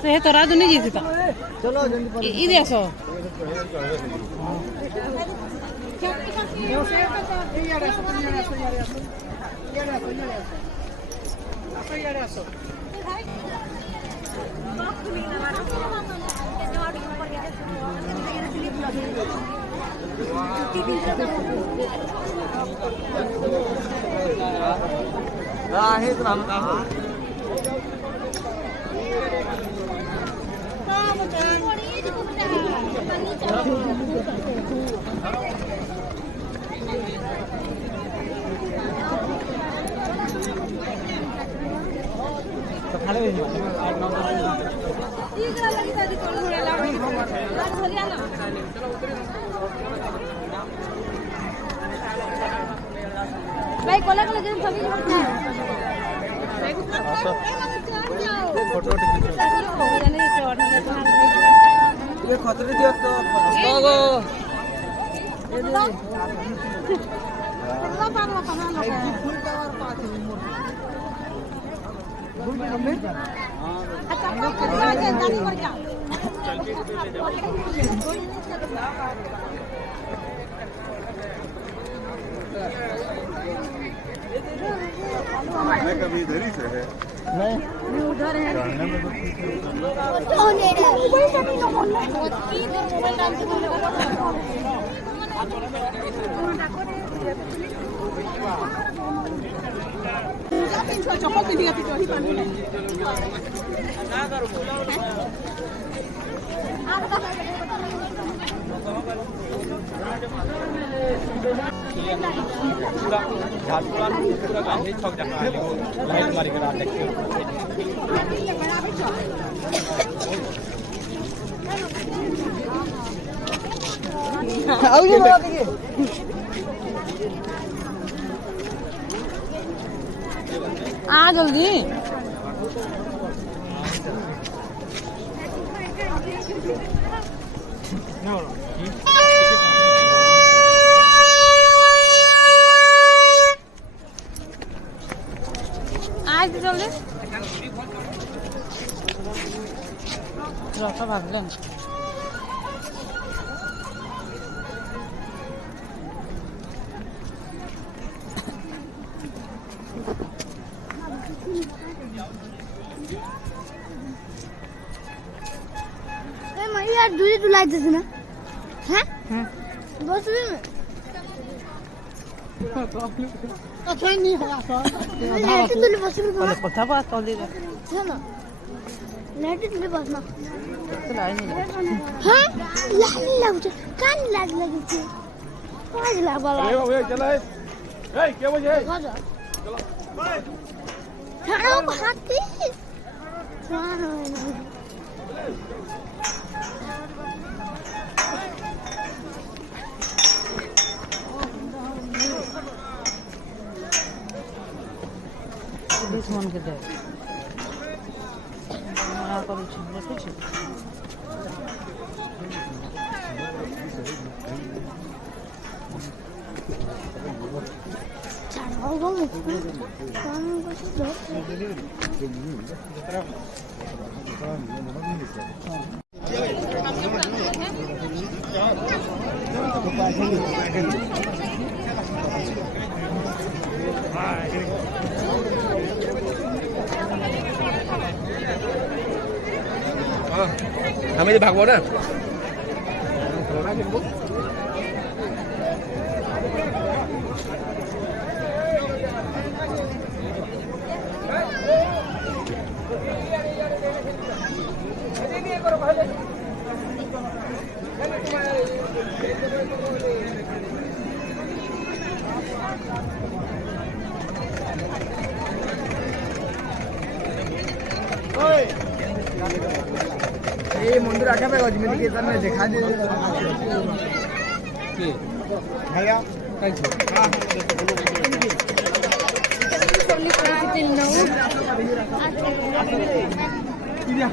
ସେ ତୋରା ଦୁନି ଯିଛି ତ चलो जल्दी ଇଦି ଆସ हे तो हम काम भाई कोला कोला जन सभी होता है फोटो ये खतरे दियो तो गो फुल टावर पास है फुल हमने अच्छा गाड़ी पर क्या मैं कभी इधर ही से है नहीं उधर है जानने में आ जल्दी आज जल्दी रखा भागलेन यार दूरी तो लाइट देना हैं बस में अच्छा नहीं होगा सर नेट तो बस में पहले पता बात कर देगा है ना नेट तो बस ना चल आई नहीं हां लाग कान लाग लगी थी आज लाग वाला ए चला ए क्या बजे चलो हां हाथी हां this one के दे मना करू छी देखै छी चढ़ाओ गो कान कुछ दो हमें भागो ना ये मंदिर आके पे जेमिति के तने देखा दे के भैया कैसे हां सबली परिस्थिति नौ इदिया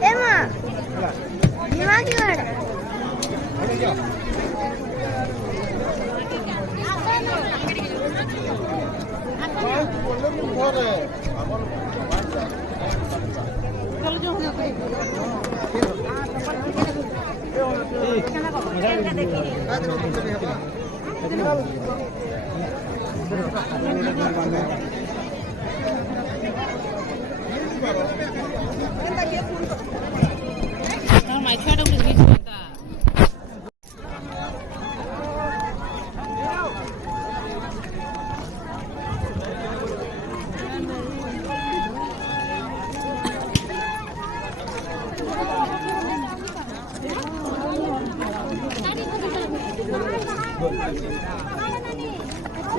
Emma, gimana gimana?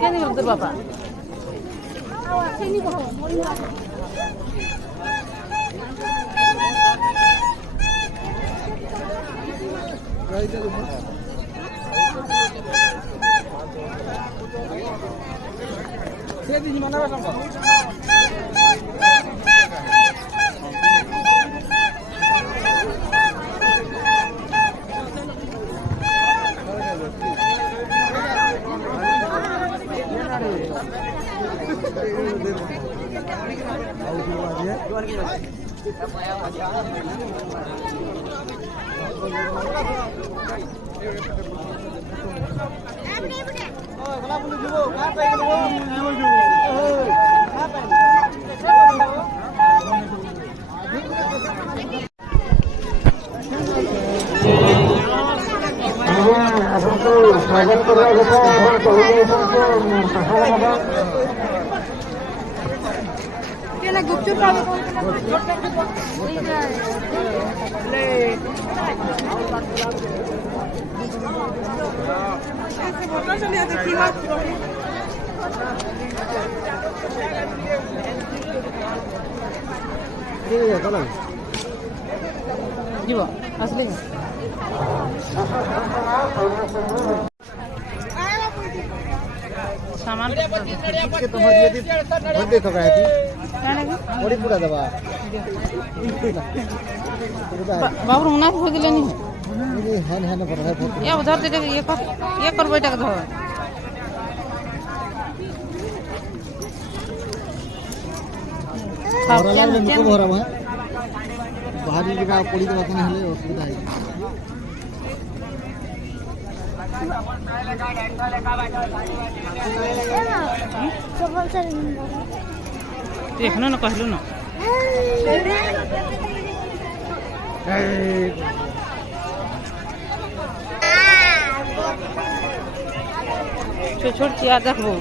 Ini untuk Bapak. Sini kok. Saya di mana Pak? Coba, asli. सामान के तुम्हारी यदि बंदे तो गए थी बड़ी पूरा दबा बाबू ना खोज लेनी है ये हन हन पर है बहुत ये उधर दे ये कर बैठा धर और लाइन में को भरा है बाहर जगह पड़ी तो बात नहीं है असुविधा है सब सर देखनो न कहलु न छोड़ चिया देखबो